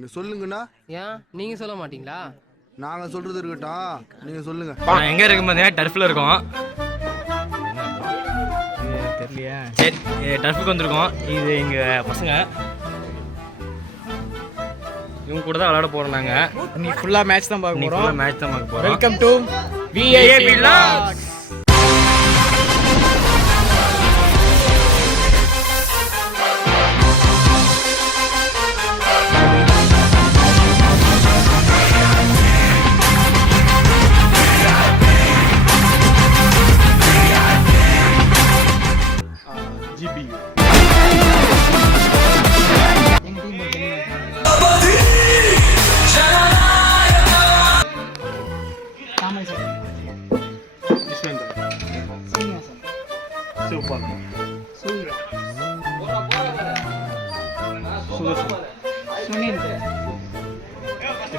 நீங்க சொல்லுங்கண்ணா. ஏன் நீங்க சொல்ல மாட்டீங்களா? நாங்க சொல்றது இருக்கட்டும், நீங்க சொல்லுங்க. எங்க இருக்கும் பார்த்தீங்கன்னா டர்ஃபில் இருக்கோம். தெரியலையா? சரி, டர்ஃபுக்கு வந்திருக்கோம். இது எங்கள் பசங்க, இவங்க கூட தான் விளையாட போகிறோம். நாங்கள் இன்னைக்கு ஃபுல்லாக மேட்ச் தான் பார்க்க போகிறோம். மேட்ச் தான் பார்க்க போகிறோம். Welcome to VIP vlogs.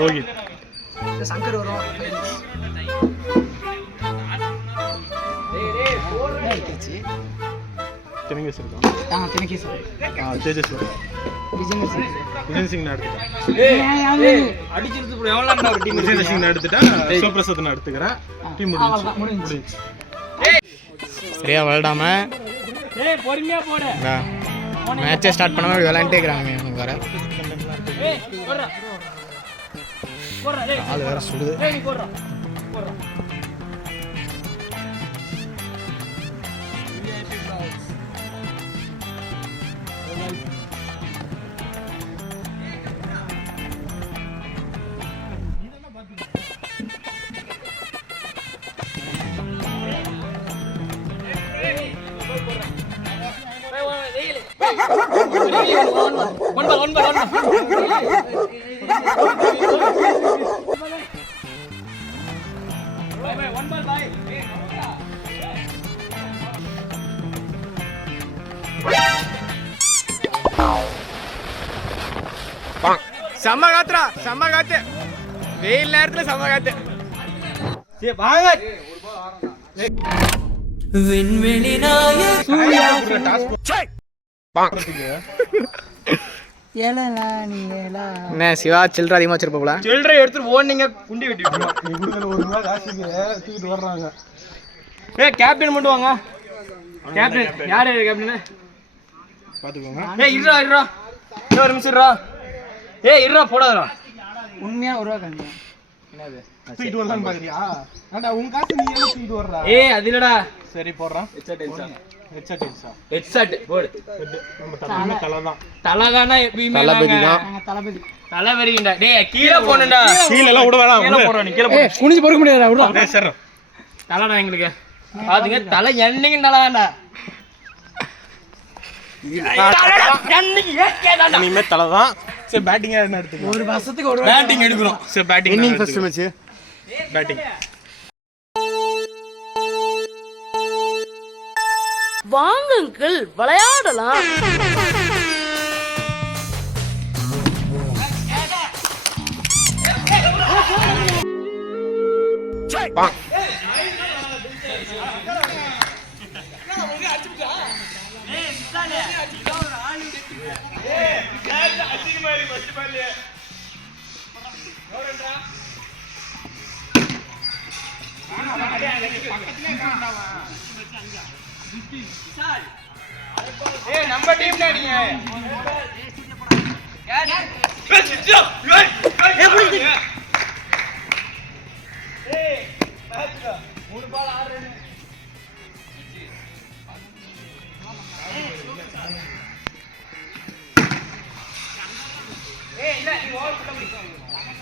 Rohit, Shankar வரும். தேஜஸ், விஜய் சிங் எடுத்துட்டா சிவபிரசாத் நான் எடுத்துக்கிறேன். டீம் முடிஞ்சு. சரியா விளையாடாம மேட்சை ஸ்டார்ட் பண்ணாம விளையாண்டே இருக்கிறாங்க. இவங்க வேற ஆள் வேற சுடுது. செம்ம காத்துரா, செம்ம காத்து. வெயில் நேரத்துல செம்ம காத்து. என்ன சிவா சில்லற அதிகமா வச்சிருப்பா? சில்லறை எடுத்துட்டு ஓடுனீங்க, குண்டி வெட்டிட்டு வர்றாங்க. கேப்டன் மட்டும் வாங்க. கேப்டன் யாரு? கேப்டன் பாத்துக்கோங்க. இருடா இருடா, ஒரு நிமிஷம் இருடா. இருடா, போடாதடா. உண்மையா ஒரு ரூபா கண்டிப்பா. என்னது தூக்கிட்டு வரலான்னு பாக்குறியா? அடா உன் காசு நீ என்ன தூக்கிட்டு வர்றா? அது இல்லடா. சரி போடுறான். ஹெட்செட் போடு. நம்ம தலதானா எப்பவுமே தளபதி தலவரிடா. டேய் கீழ போணும்டா. கீழ எல்லாம் விட வேணாம். கீழ போறோம், நீ கீழ போ. குனிஞ்சு பொறுக்க முடியாதுடா, விடுடா. டேய் சரி. தலடா எங்களுக்கு. பாத்துங்க, தலை என்னைக்கு தலதான்டா. இனிமே தலதான். சரி பேட்டிங் என்ன எடுத்துக்கலாம்? ஒரு வருஷத்துக்கு ஒரு பேட்டிங் எடுக்கிறோம். சரி batting. Inning first match batting. வாங்குங்கள் விளையாடலாம். நம்ம டீம் நீங்க. மூணு பால் 6 ரன். இல்ல நீ ஓவர் பண்ண முடியும்.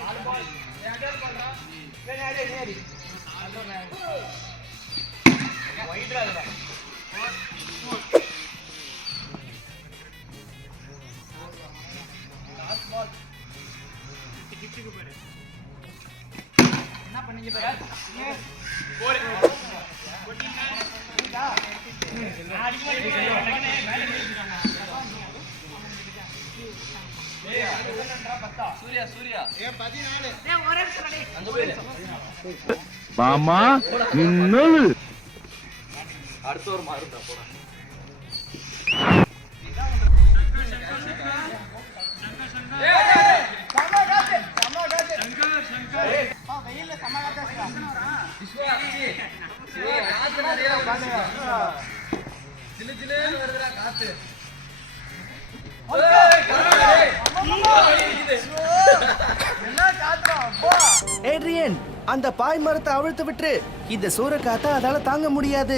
4 பால். ரெண்டாவது பால்டா. நேரி. வைட்ரா அதுடா. என்ன பண்ணீங்க பாரு? போடு. சூர்யா ஏ 14 ஏ ஒரே நிமிஷம் மாமா இன்னொரு அடுத்த ஒரு மாறுடா போடா. ஏய் ஏட்ரியன், அந்த பாய் மரத்தை அவிழ்த்து விட்டு இந்த சூற காத்த அதால தாங்க முடியாது.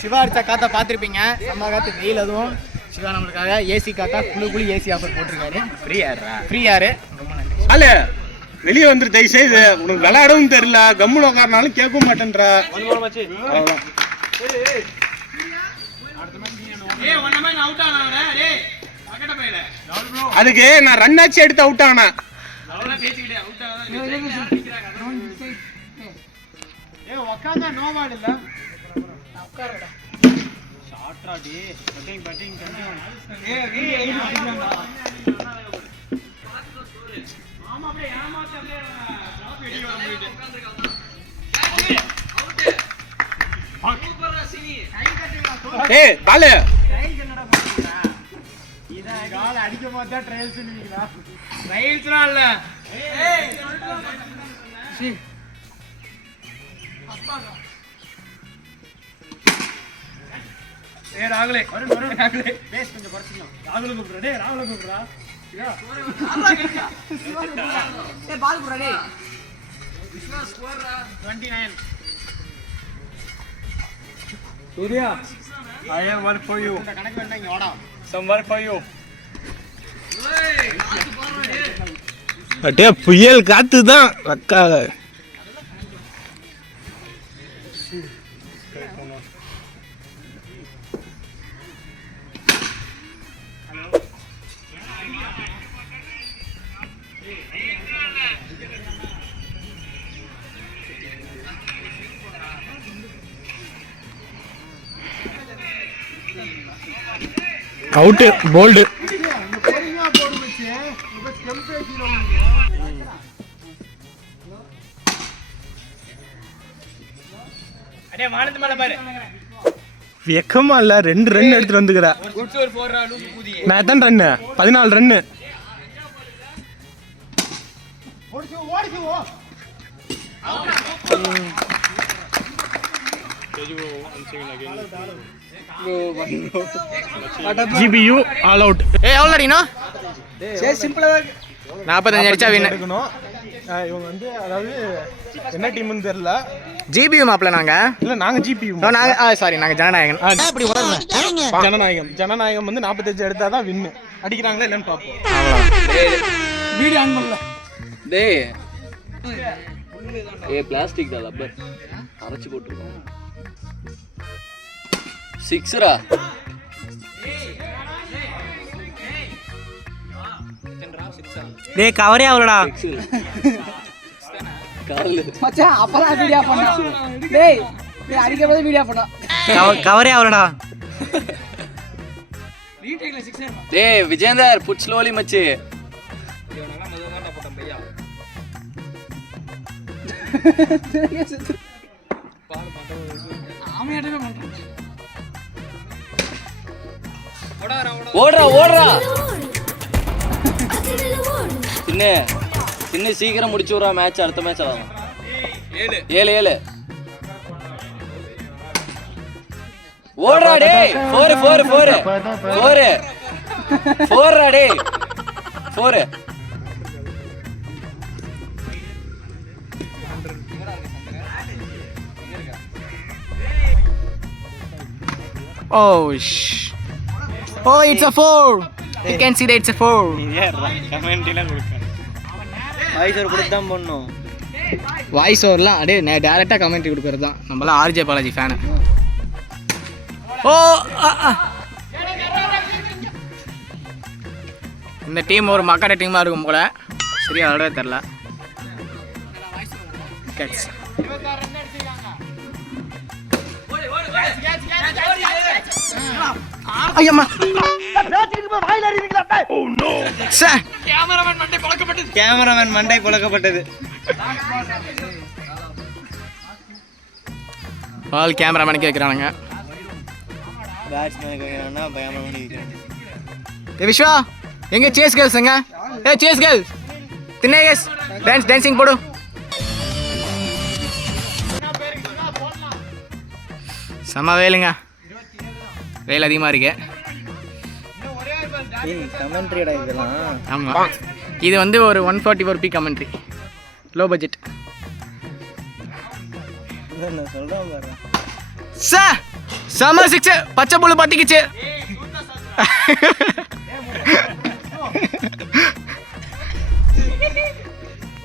சிவா அடிச்ச காத்தா பார்த்துருப்பீங்க. செம்ம காத்து, வெயில் அதுவும். சிவா நம்மளுக்காக ஏசி காத்தா குழு ஏசி ஆஃபர் போட்டிருக்காரு. ஃப்ரீயாரு. ரொம்ப நன்றி. அல்ல வெளியே வந்துரு தயவு செய்து. உனக்கு விளையாடவும் தெரியல, கம்முன்னு உட்காரனாலும் கேட்கவும் மாட்டேன்ற. அதுக்கு நான் ரன் ஆச்சு எடுத்து அவுட் ஆனேன். பாலு அடிக்கும் போது ட்ரையல்ஸ் இல்ல. ராகுலே பேஸ் கொஞ்சம் குறைச்சிக்கலாம். ராகுல கூப்பிடுறா. ராகுல கூப்பிடுறா. பால் கூப்பிடுறா. 29. Surya, I have work for you. கணக்கு வேண்டாம், இங்க வாடா. Some work for you. அட்டே புயல் காத்து தான் அக்காக. Out bolt. வெக்கமா இல்ல, 2 ரன் எடுத்துட்டு வந்துக்கிறா. நான் எத்தனை run? 14 run. GBU all out. எவ்வளோ அடினா? சரி, சிம்பிளா தான். 45 அடிச்சா வின். இவங்க வந்து அதாவது என்ன டீம்னு தெரியல. ஜிபியு மாப்பிள்ள நாங்க. இல்ல நாங்க GPU. நாங்க ஜனநாயகன். ஜனநாயகம் வந்து 45 எடுத்தாதான் வின்னு. அடிக்கிறாங்களா இல்லன்னு பாப்போம். வீடியோ ஆன் பண்ணல. டேய் பிளாஸ்டிக் தான் ரப்பர் அரைச்சு போட்டுருக்கோம். 6ரா. டேய் கவரே ஆவலடா. கால்ல மச்சான் அப்பலாம் வீடியோ பண்ணா. டேய் அடிக்கவே வீடியோ பண்ணா. கவரே ஆவலடா. ரீடேக்ல 6 டேய் விஜேந்தர் புட் ஸ்லோலி மச்சி. ஓடுறா ஓடுறா. சின்ன சீக்கிரம் முடிச்சு விடுறா மேட்ச். அடுத்த மேட்ச் ஆகும். 7 ஓடுறா டேய். 4 டேய் 4. Oh, it's a 4. You can see that it's a 4. Voice ஓவர்லாம் அப்படியே டேரெக்டாக கமெண்ட்ரி கொடுக்கறது தான். நம்மளாம் ஆர்ஜே பாலாஜி ஃபேனு. இந்த டீம் ஒரு மக்காட டீமாக இருக்கும் போல. சரியா விளையாடவே தெரில. ஐயம்மா சே கேமராமேன் மண்டை புழக்கப்பட்டது. பால் கேமராமேன் கேட்குறானுங்க. பேட்ஸ்மேன் கேட்குறான்னா கேமராமேன் கேட்குறாங்க. ஏ விஸ்வா எங்க சேஸ் கேர்ள்ஸ் எங்க? ஏ சேஸ் கேர்ள்ஸ் தினே எஸ் டான்சிங் போடு. செம்ம வேலுங்க, வேலை அதிகமாக இருக்கு. கமெண்ட்ரிடா இதெல்லாம். ஆமாம், இது வந்து ஒரு 144p கமெண்ட்ரி, லோ பட்ஜெட். நான் சொல்கிறேன் பாரு. சார் செம்ம சிக்ஸ், பச்சை புல்லு பத்திக்குச்சு.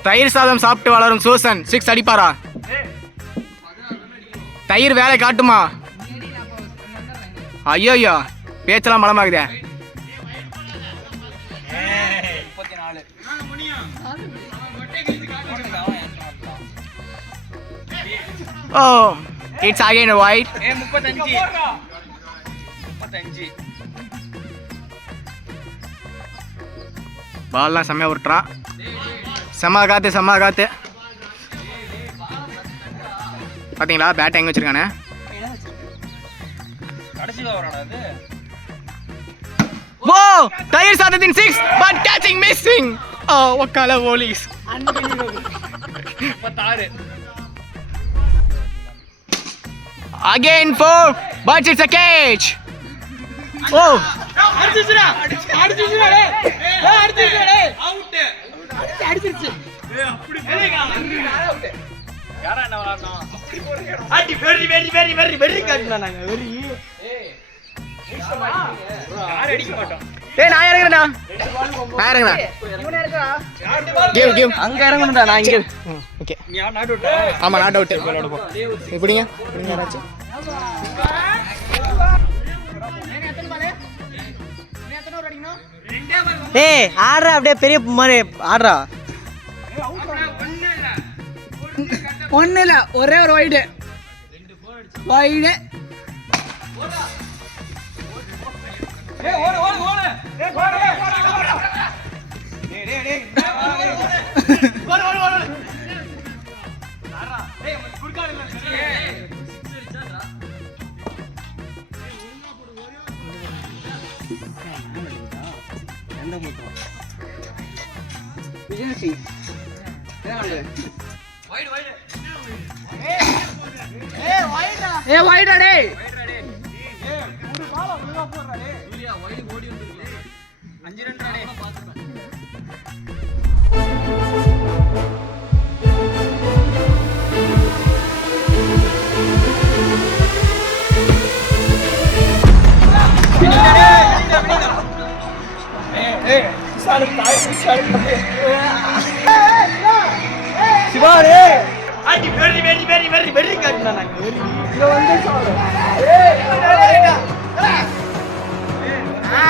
தயிர் சாதம் சாப்பிட்டு வளரும் சூசன் 6 அடிப்பாரா? தயிர் வேலை காட்டுமா? ஐயோ பேச்செல்லாம் மலமாகுதே. Oh it's again wide. 35. பால்லாம் செம்மையாக விட்டுறான். செம்ம காத்து. பார்த்தீங்களா பேட் எங்கே வச்சிருக்கானே? ஓ தயிர் சாதத்தின் 6 பட் கேட்சிங் மிஸ்ஸிங். ஓ ஒக்கால போலீஸ். 36. Again 4 but it's a catch. Oh அடிச்சிச்சுடா டேய். அவுட். அடிச்சிச்சு. அப்படி போறீங்க. அவுட். யாரா என்ன விளையாடணும்? அப்படி போறீங்க. அடி வெரி காட்டுனா நாங்க வெரி. யார அடிக்க மாட்டோம். டேய் நான் இறங்குறேன்டா. நான் இறங்குறேன். இவனே இருக்கா? கேம் அங்க இறங்கணும்டா, நான் இங்க. ஓகே. நீ நாட் அவுட். ஆமா நாட் அவுட். எப்படிங்க யாராச்சும்? ஏய் ஆடுறா, அப்படியே பெரிய மாதிரி ஆடுறா. ஒண்ணு இல்ல, ஒரே ஒரு வைடு. ஏ வைடா டேய். சிவாரே அடி வெரி காட்டுனா நாங்க வெரி. இங்க வந்து சாவு.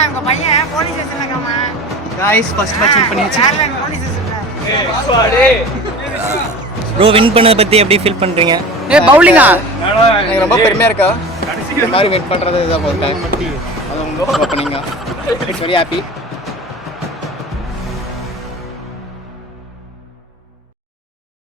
உங்க பையன் போலீஸ் ஸ்டேஷன்ல இருக்காமா. गाइस ஃபர்ஸ்ட் மேட்ச் வின் பண்ணியாச்சு. போலீஸ் ஸ்டேஷன்ல. வாடே. ப்ரோ வின் பண்ணத பத்தி எப்படி ஃபீல் பண்றீங்க? ஏய் பவுலிங்கா எனக்கு ரொம்ப பெருமையா இருக்கா. இந்த மாதிரி வின் பண்றது இதான் ஃபர்ஸ்ட் டைம். அது உங்க பண்ணீங்க. It's very happy.